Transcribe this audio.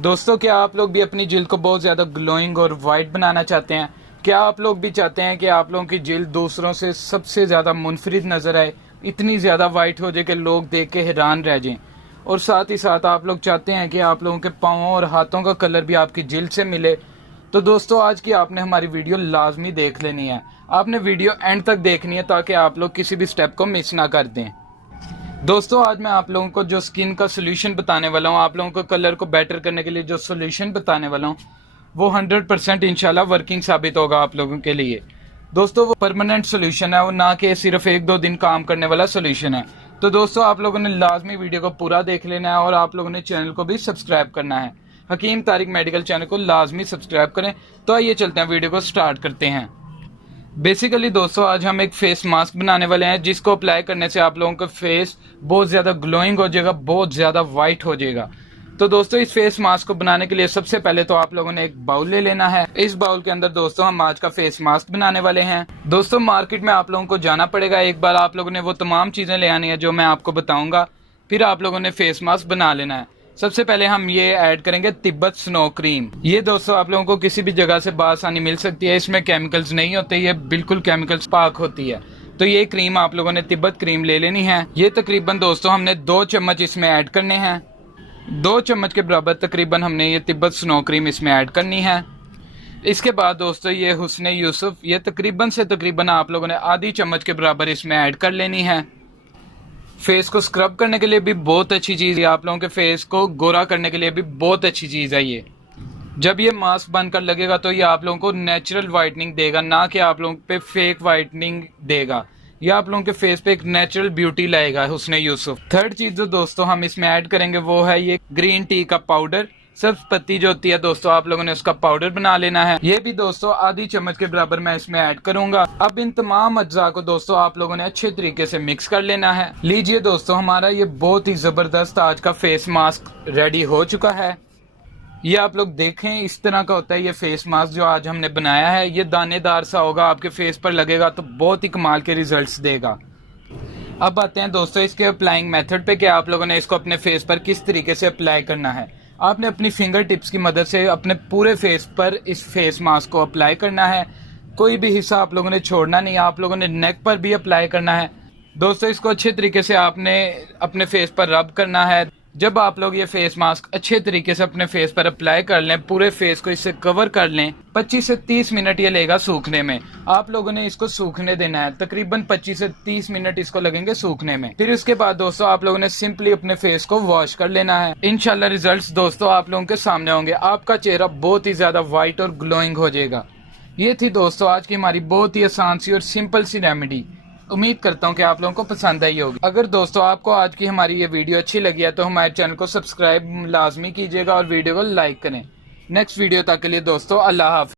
दोस्तों, क्या आप लोग भी अपनी जिल्द को बहुत ज़्यादा ग्लोइंग और वाइट बनाना चाहते हैं? क्या आप लोग भी चाहते हैं कि आप लोगों की जिल्द दूसरों से सबसे ज़्यादा मुनफरिद नज़र आए, इतनी ज़्यादा वाइट हो जाए कि लोग देख के हैरान रह जाएं? और साथ ही साथ आप लोग चाहते हैं कि आप लोगों के पाँवों और हाथों का कलर भी आपकी जिल्द से मिले? तो दोस्तों, आज की आपने हमारी वीडियो लाजमी देख लेनी है। आपने वीडियो एंड तक देखनी है ताकि आप लोग किसी भी स्टेप को मिस ना कर दें। दोस्तों, आज मैं आप लोगों को जो स्किन का सोल्यूशन बताने वाला हूँ, आप लोगों को कलर को बेटर करने के लिए जो सोल्यूशन बताने वाला हूँ, वो 100% इंशाल्लाह वर्किंग साबित होगा आप लोगों के लिए। दोस्तों, वो परमानेंट सोल्यूशन है, वो ना कि सिर्फ 1-2 दिन काम करने वाला सोल्यूशन है। तो दोस्तों, आप लोगों ने लाजमी वीडियो को पूरा देख लेना है और आप लोगों ने चैनल को भी सब्सक्राइब करना है। हकीम तारिक मेडिकल चैनल को लाजमी सब्सक्राइब करें। तो आइए चलते हैं, वीडियो को स्टार्ट करते हैं। बेसिकली दोस्तों, आज हम एक फेस मास्क बनाने वाले हैं जिसको अप्लाई करने से आप लोगों का फेस बहुत ज़्यादा ग्लोइंग हो जाएगा, बहुत ज़्यादा वाइट हो जाएगा। तो दोस्तों, इस फेस मास्क को बनाने के लिए सबसे पहले तो आप लोगों ने एक बाउल ले लेना है। इस बाउल के अंदर दोस्तों हम आज का फेस मास्क बनाने वाले हैं। दोस्तों, मार्केट में आप लोगों को जाना पड़ेगा, एक बार आप लोगों ने वो तमाम चीज़ें ले आनी है जो मैं आपको बताऊँगा, फिर आप लोगों ने फेस मास्क बना लेना है। सबसे पहले हम ये ऐड करेंगे तिब्बत स्नो क्रीम। ये दोस्तों आप लोगों को किसी भी जगह से बासानी मिल सकती है, इसमें केमिकल्स नहीं होते, ये बिल्कुल केमिकल्स पाक होती है। तो ये क्रीम आप लोगों ने तिब्बत क्रीम ले लेनी है। ये तकरीबन दोस्तों हमने 2 चम्मच इसमें ऐड करने हैं। 2 चम्मच के बराबर तकरीबन हमने ये तिब्बत स्नो क्रीम इसमें ऐड करनी है। इसके बाद दोस्तों ये हुस्ने यूसुफ, ये तकरीबन से तकरीबन आप लोगों ने आधी चम्मच के बराबर इसमें ऐड कर लेनी है। फेस को स्क्रब करने के लिए भी बहुत अच्छी चीज़ है, आप लोगों के फेस को गोरा करने के लिए भी बहुत अच्छी चीज़ है ये। जब ये मास्क बनकर लगेगा तो ये आप लोगों को नेचुरल वाइटनिंग देगा, ना कि आप लोगों पे फेक वाइटनिंग देगा। ये आप लोगों के फेस पे एक नेचुरल ब्यूटी लाएगा हुस्ने यूसुफ। थर्ड चीज़ जो दोस्तों हम इसमें ऐड करेंगे वो है ये ग्रीन टी का पाउडर। सब्ज पत्ती जो होती है दोस्तों, आप लोगों ने उसका पाउडर बना लेना है। ये भी दोस्तों आधी चम्मच के बराबर मैं इसमें ऐड करूंगा। अब इन तमाम अज्जा को दोस्तों आप लोगों ने अच्छे तरीके से मिक्स कर लेना है। लीजिए दोस्तों, हमारा ये बहुत ही जबरदस्त आज का फेस मास्क रेडी हो चुका है। ये आप लोग देखें, इस तरह का होता है ये फेस मास्क जो आज हमने बनाया है। ये दानेदार सा होगा, आपके फेस पर लगेगा तो बहुत ही कमाल के रिजल्ट्स देगा। अब आते हैं दोस्तों इसके अप्लाइंग मेथड पे कि आप लोगों ने इसको अपने फेस पर किस तरीके से अप्लाई करना है। आपने अपनी फिंगर टिप्स की मदद से अपने पूरे फेस पर इस फेस मास्क को अप्लाई करना है। कोई भी हिस्सा आप लोगों ने छोड़ना नहीं, आप लोगों ने नेक पर भी अप्लाई करना है। दोस्तों, इसको अच्छे तरीके से आपने अपने फेस पर रब करना है। जब आप लोग ये फेस मास्क अच्छे तरीके से अपने फेस पर अप्लाई कर लें, पूरे फेस को इससे कवर कर लें, 25 से 30 मिनट ये लेगा सूखने में। आप लोगों ने इसको सूखने देना है, तकरीबन 25 से 30 मिनट इसको लगेंगे सूखने में। फिर उसके बाद दोस्तों आप लोगों ने सिंपली अपने फेस को वॉश कर लेना है। इंशाल्लाह रिजल्ट्स दोस्तों आप लोगों के सामने होंगे, आपका चेहरा बहुत ही ज्यादा व्हाइट और ग्लोइंग हो जाएगा। ये थी दोस्तों आज की हमारी बहुत ही आसान सी और सिंपल सी रेमेडी। उम्मीद करता हूँ कि आप लोगों को पसंद आई होगी। अगर दोस्तों आपको आज की हमारी ये वीडियो अच्छी लगी है तो हमारे चैनल को सब्सक्राइब लाजमी कीजिएगा और वीडियो को लाइक करें। नेक्स्ट वीडियो तक के लिए दोस्तों अल्लाह हाफ़िज़।